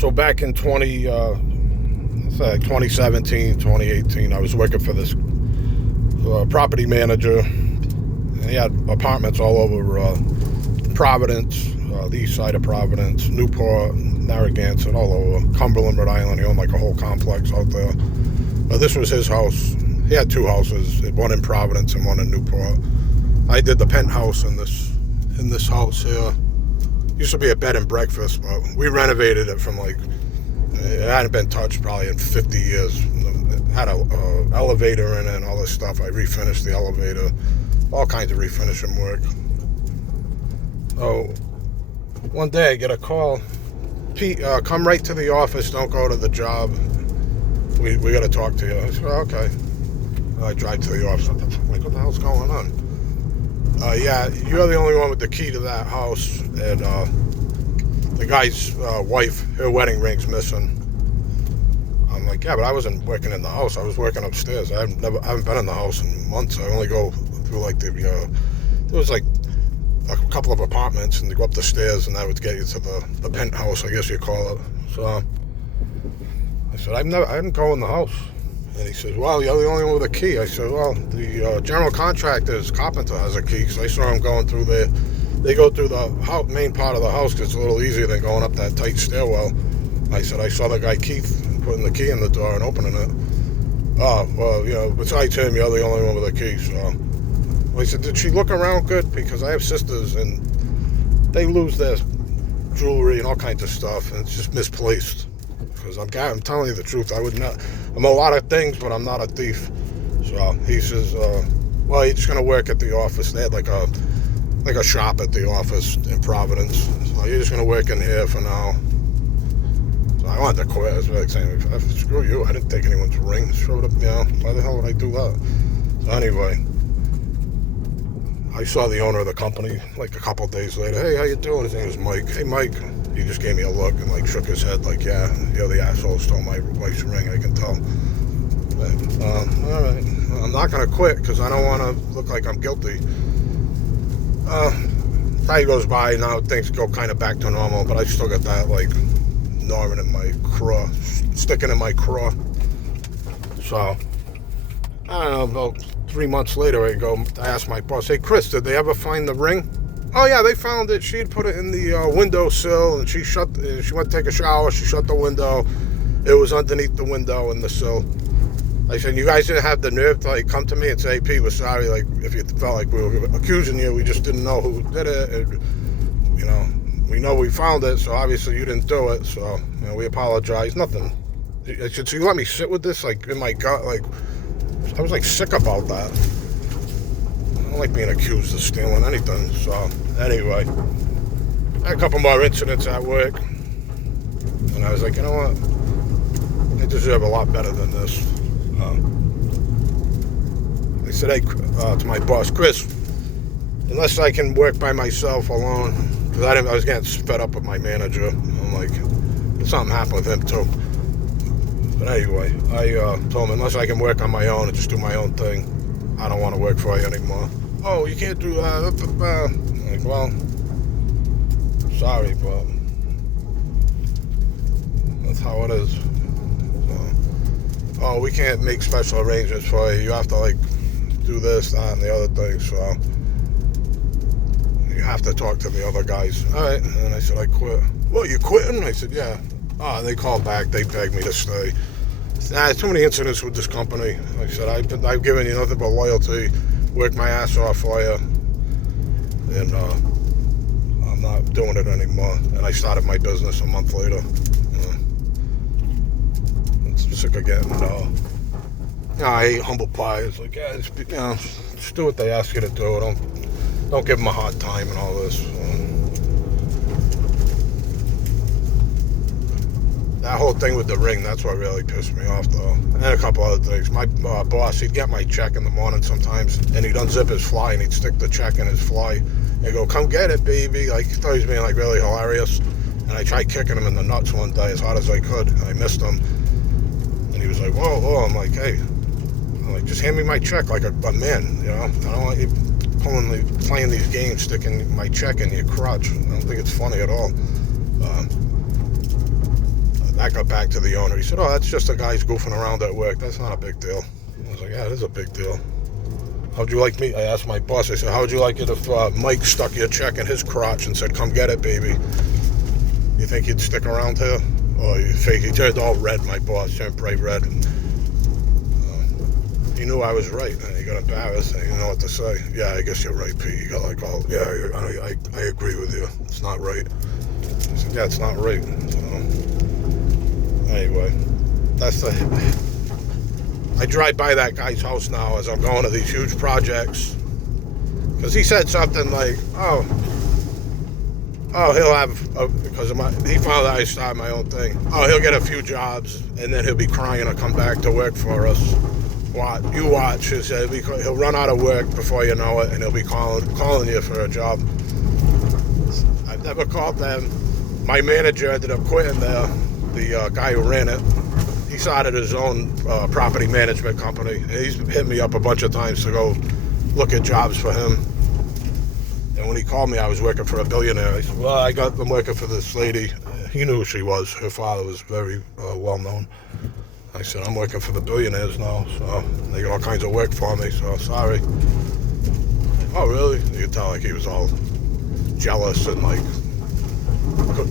So back in 2017, 2018, I was working for this property manager, and he had apartments all over Providence, the east side of Providence, Newport, Narragansett, all over Cumberland, Rhode Island. He owned like a whole complex out there. This was his house. He had two houses, one in Providence and one in Newport. I did the penthouse in this house here. Used to be a bed and breakfast, but we renovated it from like, it hadn't been touched probably in 50 years. It had a elevator in it and all this stuff. I refinished the elevator, all kinds of refinishing work. So one day I get a call, Pete, come right to the office, don't go to the job. We got to talk to you. I said, okay. I drive to the office. I'm like, what the hell's going on? Yeah, you're the only one with the key to that house, and the guy's wife, her wedding ring's missing. I'm like, yeah, but I wasn't working in the house. I was working upstairs. I haven't been in the house in months. I only go through like there was like a couple of apartments, and you go up the stairs, and that would get you to the penthouse, I guess you call it. So I said, I didn't go in the house. And he says, well, you're the only one with a key. I said, well, the general contractor's carpenter has a key, because I saw him going through there. They go through the main part of the house because it's a little easier than going up that tight stairwell. I said, I saw the guy Keith putting the key in the door and opening it. Oh, well, besides him, you're the only one with a key. So I said, did she look around good? Because I have sisters, and they lose their jewelry and all kinds of stuff, and it's just misplaced. Because I'm telling you the truth, I'm a lot of things, but I'm not a thief. So he says, well, you're just going to work at the office. They had like a shop at the office in Providence. So you're just going to work in here for now. So I wanted to quit. I was like saying, screw you, I didn't take anyone's ring. Showed up, why the hell would I do that? So anyway, I saw the owner of the company like a couple of days later. Hey, how you doing? His name was Mike. Hey, Mike. He just gave me a look and like shook his head like, yeah, you're the asshole who stole my wife's ring, I can tell. But, all right, I'm not going to quit because I don't want to look like I'm guilty. Time goes by, now things go kind of back to normal, but I still got that like gnawing in my craw, sticking in my craw. So, I don't know, about 3 months later I ask my boss, hey Chris, did they ever find the ring? Oh yeah, they found it. She had put it in the windowsill, and she went to take a shower. She shut the window. It was underneath the window in the sill. I said, you guys didn't have the nerve to like come to me and say, hey, Pete, we're sorry. Like if you felt like we were accusing you, we just didn't know who did it. And, we know we found it, so obviously you didn't do it. So we apologize. Nothing. I said, so you let me sit with this like in my gut, like I was like sick about that. I don't like being accused of stealing anything. So anyway, I had a couple more incidents at work, and I was like, you know what? I deserve a lot better than this. I said, hey, to my boss, Chris, unless I can work by myself alone, because I was getting fed up with my manager. I'm like, something happened with him too. But anyway, I told him, unless I can work on my own and just do my own thing, I don't want to work for you anymore. Oh, you can't do that. I'm like, well, sorry, but that's how it is. So, we can't make special arrangements for you. You have to, like, do this, that, and the other thing. So you have to talk to the other guys. All right. And I said, I quit. Well, you quitting? I said, yeah. And they called back. They begged me to stay. Too many incidents with this company. Like I said, I've given you nothing but loyalty. Worked my ass off for you, and I'm not doing it anymore. And I started my business a month later. It's sick of getting, I hate humble pie. It's like, yeah, just do what they ask you to do. Don't give them a hard time and all this. That whole thing with the ring, that's what really pissed me off, though. And a couple other things. My boss, he'd get my check in the morning sometimes, and he'd unzip his fly, and he'd stick the check in his fly. And he'd go, come get it, baby. Like, he thought he was being, like, really hilarious. And I tried kicking him in the nuts one day as hard as I could, and I missed him. And he was like, whoa. I'm like, hey. I'm like, just hand me my check like a man, I don't want you playing these games, sticking my check in your crotch. I don't think it's funny at all. I got back to the owner. He said, oh, that's just the guys goofing around at work. That's not a big deal. I was like, yeah, it is a big deal. How'd you like me? I asked my boss, I said, how'd you like it if Mike stuck your check in his crotch and said, come get it, baby? You think he'd stick around here? Oh, you fake. He turned all red, my boss, turned bright red. He knew I was right, and he got embarrassed, and he didn't know what to say. Yeah, I guess you're right, Pete. You got like all, yeah, I agree with you. It's not right. I said, yeah, it's not right. So, anyway, that's the... I drive by that guy's house now as I'm going to these huge projects. Because he said something like, oh, he'll have, because he found out I started my own thing. Oh, he'll get a few jobs, and then he'll be crying to come back to work for us. You watch. He'll run out of work before you know it, and he'll be calling you for a job. I've never called them. My manager ended up quitting there. The guy who ran it, he started his own property management company. And he's hit me up a bunch of times to go look at jobs for him. And when he called me, I was working for a billionaire. I said, well, I'm working for this lady. He knew who she was. Her father was very well known. I said, I'm working for the billionaires now, so they got all kinds of work for me, so sorry. Oh, really? You could tell like he was all jealous and like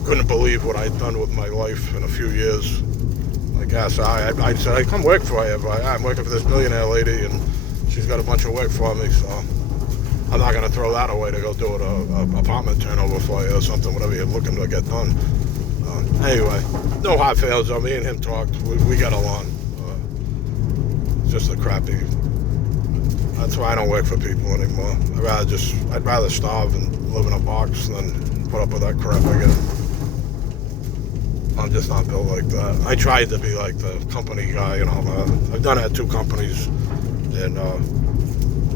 couldn't believe what I'd done with my life in a few years. I guess I said, I come work for you, but I'm working for this billionaire lady and she's got a bunch of work for me, so I'm not going to throw that away to go do an apartment turnover for you or something, whatever you're looking to get done. Anyway, no hard feelings on me and him talked. We got along. It's just a crappy. That's why I don't work for people anymore. I'd rather starve and live in a box than put up with that crap I get. I'm just not built like that. I tried to be like the company guy and all that. I've done it at 2 companies, and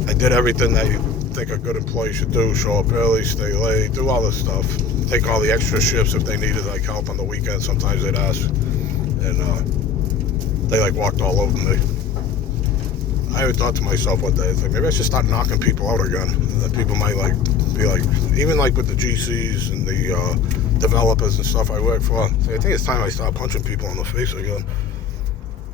I did everything that you think a good employee should do. Show up early, stay late, do all this stuff. Take all the extra shifts if they needed like help on the weekend. Sometimes they'd ask, and they like walked all over me. I even thought to myself one day, like, maybe I should start knocking people out again. And then people might like be like, even like with the GCs and the developers and stuff I work for. So I think it's time I start punching people in the face again.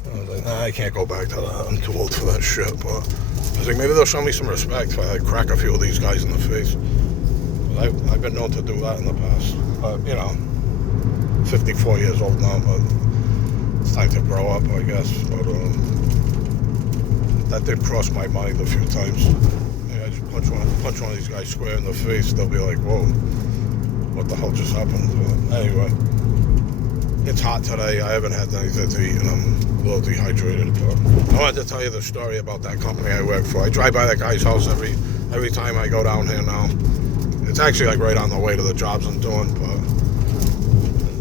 I was like, nah, I can't go back to that. I'm too old for that shit. But I was like, maybe they'll show me some respect if I like crack a few of these guys in the face. I've been known to do that in the past. But, 54 years old now, but it's time to grow up, I guess. But that did cross my mind a few times. I just punch one of these guys square in the face, they'll be like, whoa, what the hell just happened? But anyway, it's hot today. I haven't had anything to eat, and I'm a little dehydrated. But I wanted to tell you the story about that company I work for. I drive by that guy's house every time I go down here now. It's actually like right on the way to the jobs I'm doing, but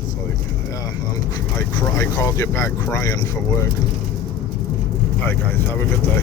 it's like, yeah, I called you back crying for work. All right, guys, have a good day.